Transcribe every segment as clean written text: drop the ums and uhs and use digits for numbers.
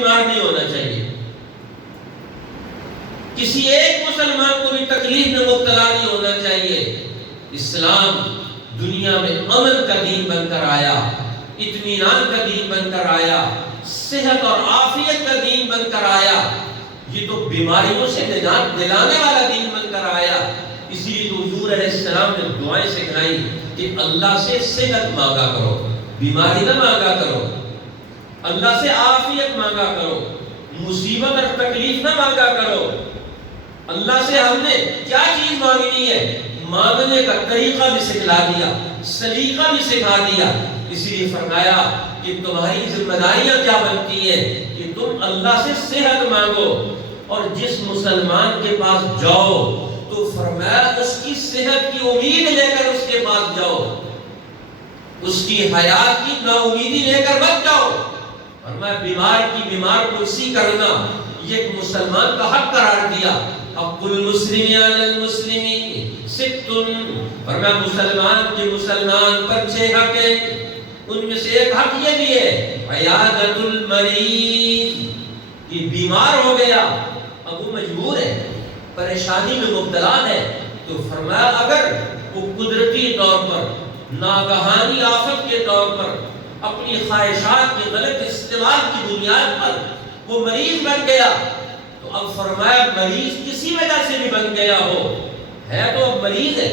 بیمار نہیں ہونا چاہیے، کسی ایک مسلمان کو بھی تکلیف میں مبتلا نہیں ہونا چاہیے۔ اسلام دنیا میں امن کا دین بن کر آیا، اطمینان کا دین بن کر آیا، صحت اور عافیت کا دین بن کر آیا، یہ تو بیماریوں سے نجات دلانے والا دین بن کر آیا۔ اسی لیے تو حضور علیہ السلام نے دعائیں سکھائی کہ اللہ سے صحت مانگا کرو، بیماری نہ مانگا کرو، اللہ سے عافیت مانگا کرو، مصیبت اور تکلیف نہ مانگا کرو۔ اللہ سے ہم نے کیا چیز مانگنی ہے، مانگنے کا طریقہ بھی سکھلا دیا، سلیقہ بھی سکھا دیا۔ اسی لیے فرمایا کہ تمہاری ذمہ داریاں کیا بنتی ہیں کہ تم اللہ سے صحت مانگو، اور جس مسلمان کے پاس جاؤ تو فرمایا اس کی صحت کی امید لے کر اس کے پاس جاؤ، اس کی حیات کی نا امیدی لے کر مت جاؤ۔ فرمایا بیمار کی بیمار پرسی کرنا یہ ایک مسلمان کا حق قرار دیا۔ حق المسلم علی المسلم ست، فرمایا مسلمان کے مسلمان پر 6 حق ہیں، ان میں سے ایک حق یہ بھی ہے عیادت المریض، یہ بیمار ہو گیا، اب وہ مجبور ہے، پریشانی میں مبتلا ہے، تو فرمایا اگر وہ قدرتی طور پر، ناگہانی آفت کے طور پر، اپنی خواہشات کے غلط استعمال کی بنیاد پر وہ مریض بن گیا، تو اب فرمایا مریض کسی وجہ سے بھی بن گیا ہو، ہے تو اب مریض ہے،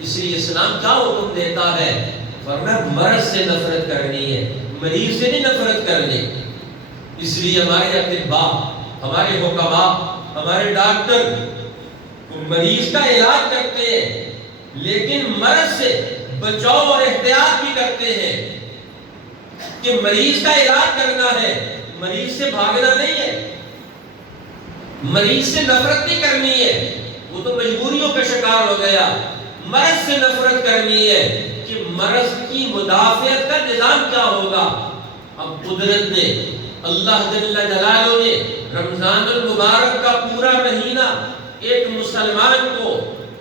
اس لیے اسلام کیا حکم دیتا ہے، فرمایا مرض سے نفرت کرنی ہے، مریض سے نہیں نفرت کرنی۔ اس لیے ہمارے اطباء، ہمارے حکماء، ہمارے ڈاکٹر مریض کا علاج کرتے ہیں، لیکن مرض سے بچاؤ اور احتیاط بھی کرتے ہیں کہ مریض کا علاج کرنا ہے، مریض سے بھاگنا نہیں ہے، مریض سے نفرت نہیں کرنی ہے، وہ تو مجبوریوں کا شکار ہو گیا۔ مرض سے نفرت کرنی ہے کہ مرض کی مدافعت کا نظام کیا ہوگا۔ اب قدرت نے، اللہ جل جلالہ نے رمضان المبارک کا پورا مہینہ ایک مسلمان کو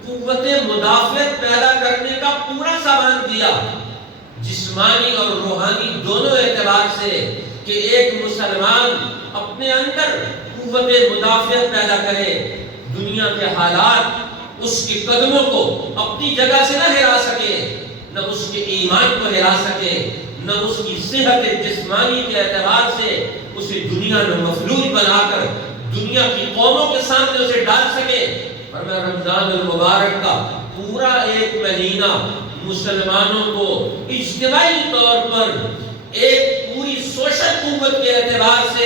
قوت مدافعت پیدا کرنے کا پورا سامان دیا، جسمانی اور روحانی دونوں اعتبار سے، کہ ایک مسلمان اپنے اندر قوت مدافعت پیدا کرے، دنیا کے حالات اس کے قدموں کو اپنی جگہ سے نہ ہلا سکے، نہ اس کے ایمان کو ہلا سکے، نہ اس کی صحت جسمانی کے اعتبار سے اسے دنیا میں مفلوج بنا کر دنیا کی قوموں کے سامنے اسے ڈال سکے۔ فرمایا رمضان المبارک کا پورا ایک مہینہ مسلمانوں کو اجتماعی طور پر ایک پوری سوشل قوت کے اعتبار سے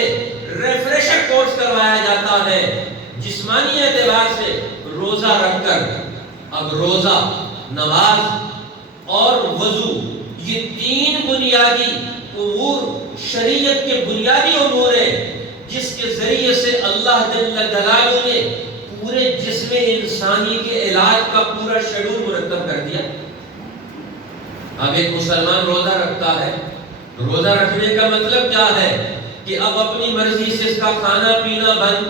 ریفریشر کورس کروایا جاتا ہے، جسمانی اعتبار سے روزہ رکھ کر۔ اب روزہ، نماز اور وضو، یہ 3 بنیادی امور شریعت کے بنیادی امور ہیں جس کے ذریعے سے اللہ جل جلالہ نے پورے جسم انسانی کے علاج کا پورا شیڈول مرتب کر دیا۔ اب ایک مسلمان روزہ رکھتا ہے، روزہ رکھنے کا مطلب کیا ہے کہ اب اپنی مرضی سے اس کا کھانا پینا بند،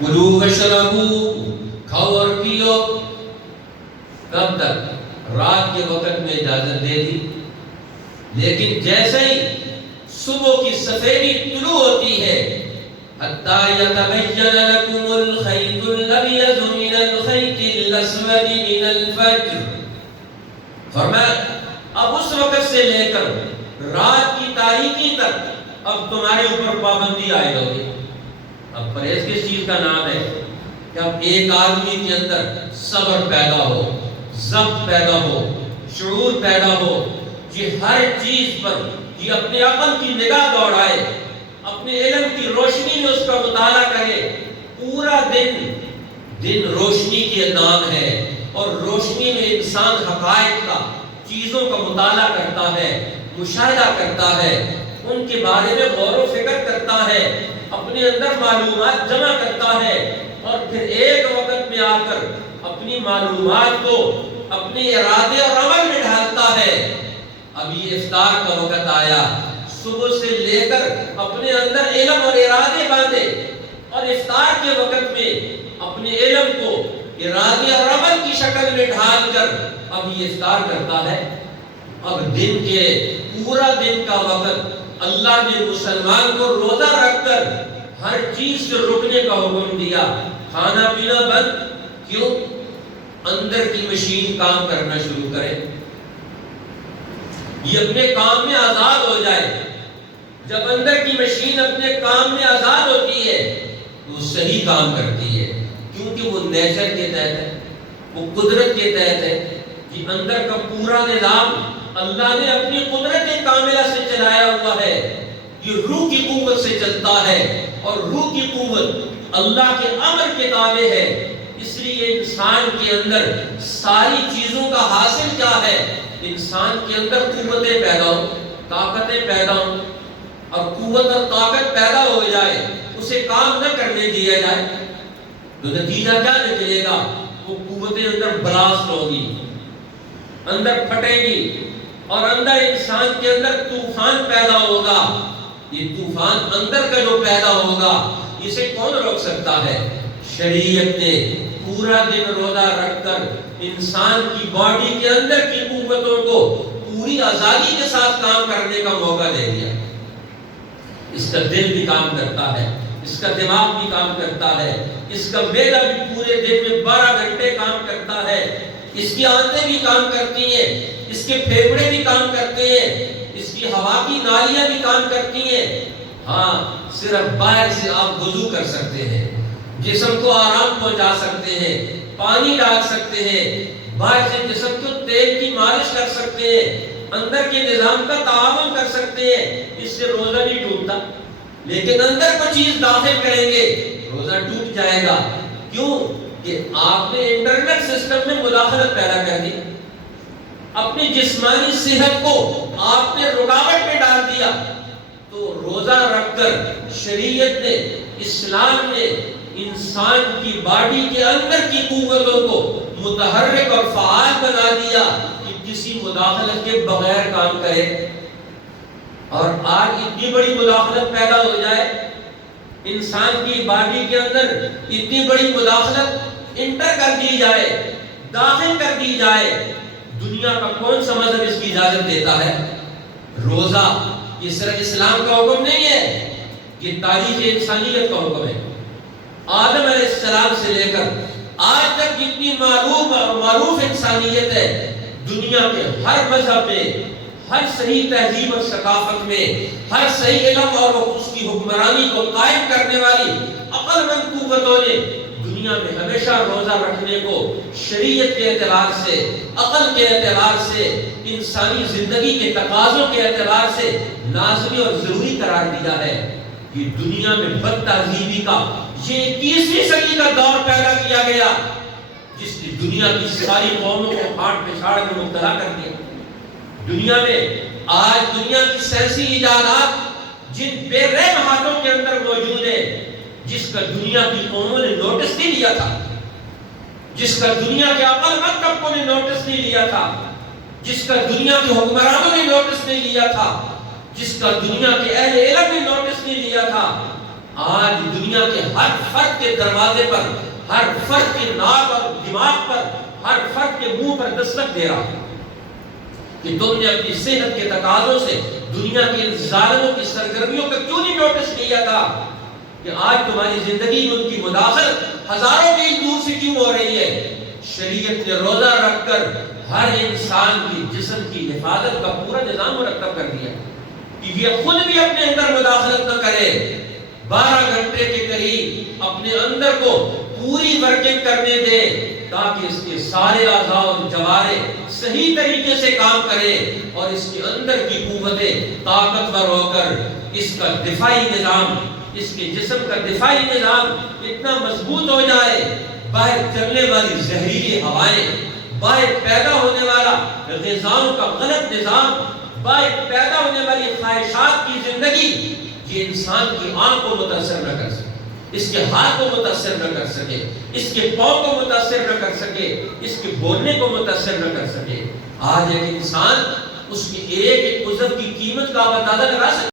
کلوا واشربوا، کھاؤ اور پیو، کب تک؟ رات کے وقت میں اجازت دے دی، لیکن جیسے ہی صبح کی سفیدی طلوع ہوتی ہے، حتی یتبین لکم الخیط الابیض من الخیط الاسود من الفجر، فرمایا اب اس وقت سے لے کر رات کی تاریکی تک اب تمہارے اوپر پابندی عائد ہوگی۔ اب پرہیز کس چیز کا نام ہے کہ اب ایک آدمی کے اندر صبر پیدا ہو، ضبط پیدا ہو، شعور پیدا ہو، یہ ہر چیز پر یہ اپنے عقل کی نگاہ دوڑائے، اپنے علم کی روشنی میں اس کا مطالعہ کرے۔ پورا دن روشنی کے نام ہے، اور روشنی میں انسان حقائق کا، چیزوں کا مطالعہ کرتا ہے، مشاہدہ کرتا ہے، ان کے بارے میں غور و فکر کرتا ہے، اپنے اندر معلومات جمع کرتا ہے، اور پھر ایک وقت میں آ کر اپنی معلومات کو اپنے ارادے اور عمل میں ڈھالتا ہے۔ اب یہ افطار کا وقت آیا، صبح سے لے کر اپنے اندر علم اور ارادے باندھے، اور افطار کے وقت میں اپنے علم کو ارادے اور عمل کی شکل میں ڈھال کر اب یہ افطار کرتا ہے۔ اب دن کے پورا دن کا وقت اللہ نے مسلمان کو روزہ رکھ کر ہر چیز سے رکنے کا حکم دیا. کھانا پینا بند. کیوں؟ اندر کی مشین کام کرنا شروع کرے، یہ اپنے کام میں آزاد ہو جائے. جب اندر کی مشین اپنے کام میں آزاد ہوتی ہے تو وہ صحیح کام کرتی ہے، کیونکہ وہ نیچر کے تحت ہے، وہ قدرت کے تحت ہے. کہ اندر کا پورا نظام اللہ نے اپنی قدرت کاملہ سے چلایا ہوا ہے. یہ روح کی قوت سے چلتا ہے، اور روح کی قوت اللہ کے امر کے تابع ہے. اس لیے انسان کے اندر ساری چیزوں کا حاصل کیا ہے؟ انسان کے اندر قوتیں پیدا ہو، طاقتیں پیدا ہو. اور قوت اور طاقت پیدا ہو جائے، اسے کام نہ کرنے دیا جائے تو نتیجہ کیا نکلے گا؟ وہ قوتیں اندر بلاسٹ ہوگی، اندر پھٹے گی، اور اندر انسان کے اندر طوفان پیدا ہوگا. یہ طوفان اندر کا جو پیدا ہوگا اسے کون روک سکتا ہے؟ شریعت نے پورا دن روزہ رکھ کر انسان کی باڈی کے اندر کی قوتوں کو پوری آزادی کے ساتھ کام کرنے کا موقع دے دیا. اس کا دل بھی کام کرتا ہے، اس کا دماغ بھی کام کرتا ہے، اس کا معدہ بھی پورے دن میں 12 گھنٹے کام کرتا ہے، اس کی آنتیں بھی کام کرتی ہیں، اس کے پھیپھڑے بھی کام کرتے ہیں، اس کی ہوا کی نالیاں بھی کام کرتی ہیں. ہاں، صرف باہر سے آپ وضو کر سکتے ہیں، جسم کو آرام پہنچا سکتے ہیں، پانی ڈال سکتے ہیں، باہر سے جسم کو تیل کی مالش کر سکتے ہیں، اندر کے نظام کا تعاون کر سکتے ہیں. اس سے روزہ نہیں ٹوٹتا. لیکن اندر کو چیز داخل کریں گے روزہ ٹوٹ جائے گا. کیوں؟ کہ آپ نے انٹرنل سسٹم میں مداخلت پیدا کر دی، اپنی جسمانی صحت کو آپ نے رکاوٹ میں ڈال دیا. تو روزہ رکھ کر شریعت نے، اسلام نے انسان کی باڈی کے اندر کی قوتوں کو متحرک اور فعال بنا دیا کہ کسی مداخلت کے بغیر کام کرے. اور آج اتنی بڑی مداخلت پیدا ہو جائے انسان کی باڈی کے اندر، اتنی بڑی مداخلت انٹر کر دی جائے، داخل کر دی جائے. دنیا کا کون سا مذہب اس کی اجازت دیتا ہے؟ روزہ یہ صرف اسلام کا حکم نہیں ہے، یہ تاریخ انسانیت کا حکم ہے. آدم علیہ السلام سے لے کر آج تک جتنی معروف انسانیت ہے، دنیا کے ہر مذہب میں، ہر صحیح تہذیب اور ثقافت میں، ہر صحیح علم اور اس کی حکمرانی کو قائم کرنے والی عقل مند قوتوں نے دنیا میں ہمیشہ روزہ رکھنے کو شریعت کے اعتبار سے، عقل کے اعتبار سے، انسانی زندگی کے تقاضوں کے اعتبار سے لازمی اور ضروری قرار دیا ہے. کہ دنیا میں بد تہذیبی کا یہ 21ویں صدی کا دور پیدا کیا گیا جس نے دنیا کی ساری قوموں کو ہاٹ پچھاڑ میں مبتلا کر دیا. دنیا میں آج دنیا کی سائنسی ایجادات جن بے رحم ہاتھوں کے اندر موجود ہے، جس کا دنیا کی قوموں نے نوٹس نہیں لیا تھا، جس کا دنیا کے عقل مند طبقوں نے نوٹس نہیں لیا تھا، جس کا دنیا کے حکمرانوں نے نوٹس نہیں لیا تھا، جس کا دنیا کے اہل علم نے نوٹس نہیں لیا تھا، آج دنیا کے ہر فرد کے دروازے پر، ہر فرد کے ناک اور دماغ پر، ہر فرد کے منہ پر دستک دے رہا ہے کہ تم نے اپنی صحت کے تقاضوں سے دنیا کے ان ظالموں کی سرگرمیوں کا کیوں نہیں نوٹس لیا تھا، کہ آج تمہاری زندگی میں ان کی مداخلت ہزاروں میل دور سے کیوں ہو رہی ہے. شریعت نے روزہ رکھ کر ہر انسان کی جسم کی حفاظت کا پورا نظام مرتب کر دیا کہ یہ خود بھی اپنے اندر مداخلت نہ کرے، 12 گھنٹے کے قریب اپنے اندر کو پوری ورکنگ کرنے دے تاکہ اس کے سارے اعضاء اور جوارح صحیح طریقے سے کام کرے اور اس کے اندر کی قوتیں طاقتور ہو کر اس کا دفاعی نظام، اس کے جسم کا دفاعی نظام اتنا مضبوط ہو جائے، باہر چلنے والی زہریلی ہوائیں، باہر پیدا ہونے والا غذاؤں کا غلط نظام، باہر پیدا ہونے والی خواہشات کی زندگی، یہ انسان کی آنکھ کو متاثر نہ کر سکے، اس کے ہاتھ کو متاثر نہ کر سکے، اس کے پاؤں کو متاثر نہ کر سکے، اس کے بولنے کو متاثر نہ کر سکے. آج ایک انسان اس کے ایک عضو کی قیمت کا اندازہ لگا سکے.